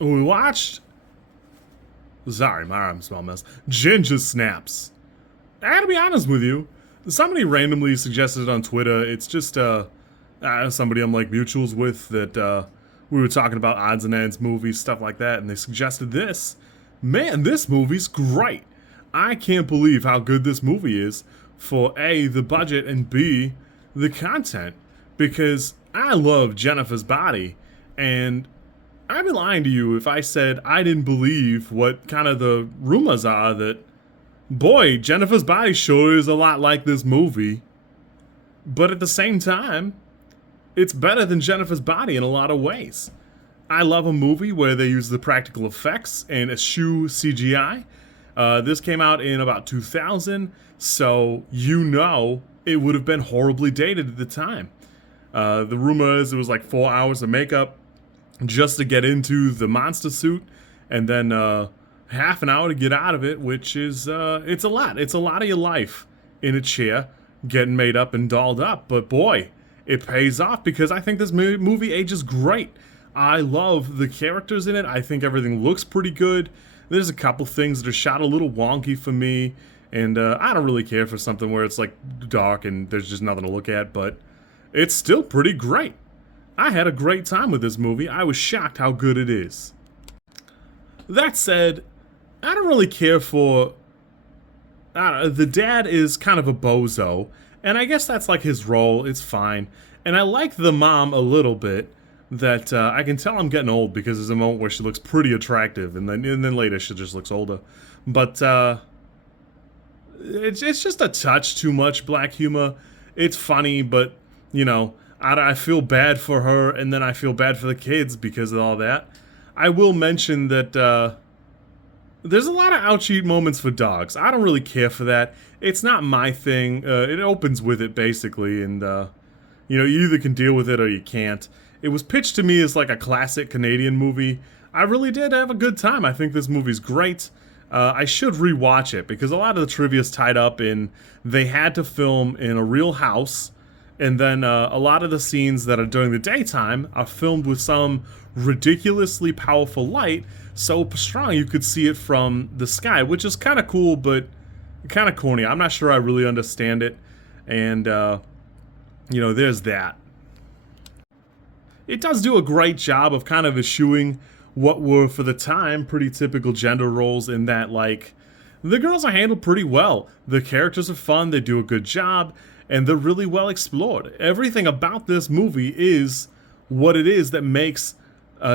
We watched. Sorry, my arms smell a mess. Ginger Snaps. I gotta be honest with you. Somebody randomly suggested it on Twitter. It's just somebody I'm like mutuals with that we were talking about odds and ends, movies, stuff like that, and they suggested this. Man, this movie's great. I can't believe how good this movie is for A, the budget, and B, the content. Because I love Jennifer's body, and I'd be lying to you if I said I didn't believe what kind of the rumors are that, boy, Jennifer's body sure is a lot like this movie. But at the same time, it's better than Jennifer's body in a lot of ways. I love a movie where they use the practical effects and eschew CGI. This came out in about 2000, so you know it would have been horribly dated at the time. The rumor is it was like 4 hours of makeup just to get into the monster suit, and then half an hour to get out of it, which is, it's a lot. It's a lot of your life in a chair getting made up and dolled up. But boy, it pays off because I think this movie ages great. I love the characters in it. I think everything looks pretty good. There's a couple things that are shot a little wonky for me, and I don't really care for something where it's like dark and there's just nothing to look at, but it's still pretty great. I had a great time with this movie. I was shocked how good it is. That said, I don't really care for... the dad is kind of a bozo, and I guess that's like his role. It's fine. And I like the mom a little bit, that I can tell I'm getting old because there's a moment where she looks pretty attractive, and then later she just looks older. But it's just a touch too much black humor. It's funny, but, you know, I feel bad for her, and then I feel bad for the kids because of all that. I will mention that there's a lot of ouch-eat moments for dogs. I don't really care for that. It's not my thing. It opens with it, basically, and, you know, you either can deal with it or you can't. It was pitched to me as like a classic Canadian movie. I really did have a good time. I think this movie's great. I should rewatch it because a lot of the trivia is tied up in they had to film in a real house, and then a lot of the scenes that are during the daytime are filmed with some ridiculously powerful light, so strong you could see it from the sky, which is kind of cool, but kind of corny. I'm not sure I really understand it, and you know, there's that. It does do a great job of kind of eschewing what were, for the time, pretty typical gender roles in that, like, the girls are handled pretty well. The characters are fun, they do a good job, and they're really well explored. Everything about this movie is what it is that makes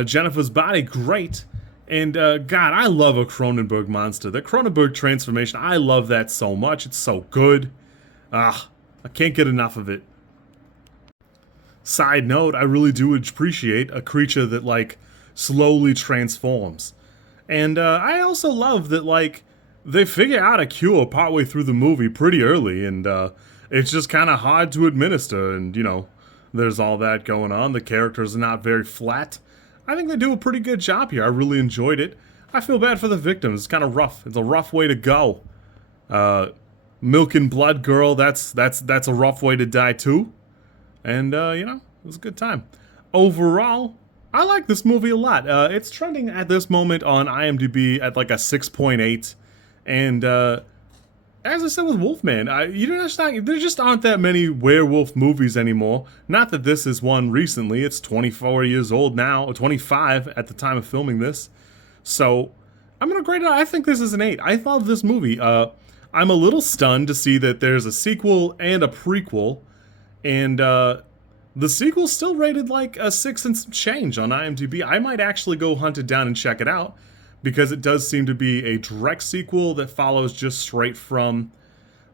Jennifer's body great. And, God, I love a Cronenberg monster. The Cronenberg transformation, I love that so much. It's so good. I can't get enough of it. Side note, I really do appreciate a creature that, like, slowly transforms. And I also love that, like, they figure out a cure partway through the movie pretty early, and it's just kind of hard to administer, and, you know, there's all that going on. The characters are not very flat. I think they do a pretty good job here. I really enjoyed it. I feel bad for the victims. It's kind of rough. It's a rough way to go. Milk and Blood Girl, that's a rough way to die, too. And, you know, it was a good time. Overall, I like this movie a lot. It's trending at this moment on IMDb at like a 6.8. And, as I said with Wolfman, there just aren't that many werewolf movies anymore. Not that this is one recently. It's 24 years old now, or 25 at the time of filming this. So, I'm going to grade it out. I think this is an 8. I love this movie. I'm a little stunned to see that there's a sequel and a prequel. And the sequel's still rated like a 6 and some change on IMDb. I might actually go hunt it down and check it out, because it does seem to be a direct sequel that follows just straight from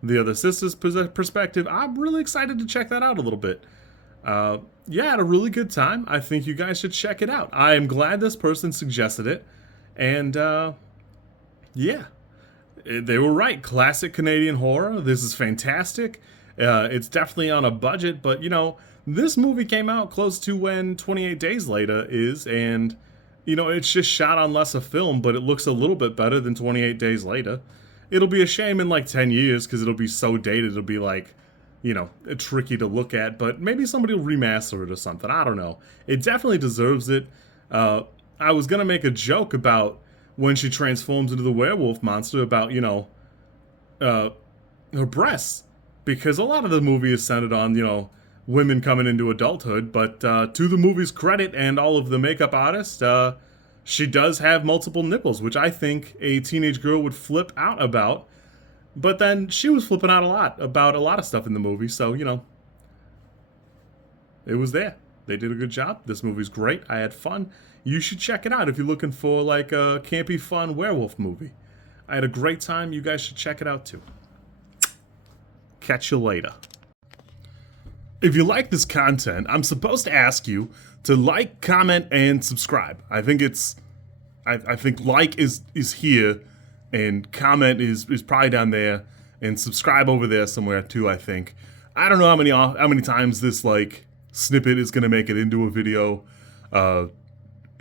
the other sister's perspective. I'm really excited to check that out a little bit. Yeah, I had a really good time. I think you guys should check it out. I am glad this person suggested it. And, yeah. They were right. Classic Canadian horror. This is fantastic. It's definitely on a budget, but, you know, this movie came out close to when 28 Days Later is, and, you know, it's just shot on less of film, but it looks a little bit better than 28 Days Later. It'll be a shame in like 10 years, because it'll be so dated, it'll be like, you know, tricky to look at, but maybe somebody will remaster it or something. I don't know. It definitely deserves it. I was gonna make a joke about when she transforms into the werewolf monster about, uh, her breasts, because a lot of the movie is centered on, women coming into adulthood. But to the movie's credit and all of the makeup artists, she does have multiple nipples, which I think a teenage girl would flip out about. But then she was flipping out a lot about a lot of stuff in the movie, so, it was there. They did a good job. This movie's great. I had fun. You should check it out if you're looking for like a campy, fun werewolf movie. I had a great time. You guys should check it out too. Catch you later. If you like this content, I'm supposed to ask you to like, comment, and subscribe. I think I think like is here, and comment is probably down there, and subscribe over there somewhere too. I think. I don't know how many times this like snippet is gonna make it into a video.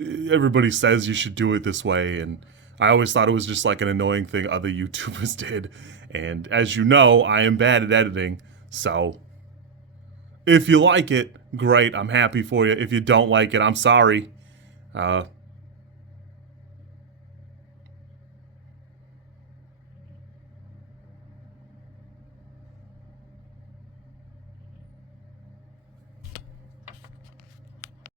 Everybody says you should do it this way, and I always thought it was just like an annoying thing other YouTubers did. And as you know, I am bad at editing, so if you like it, great, I'm happy for you. If you don't like it, I'm sorry.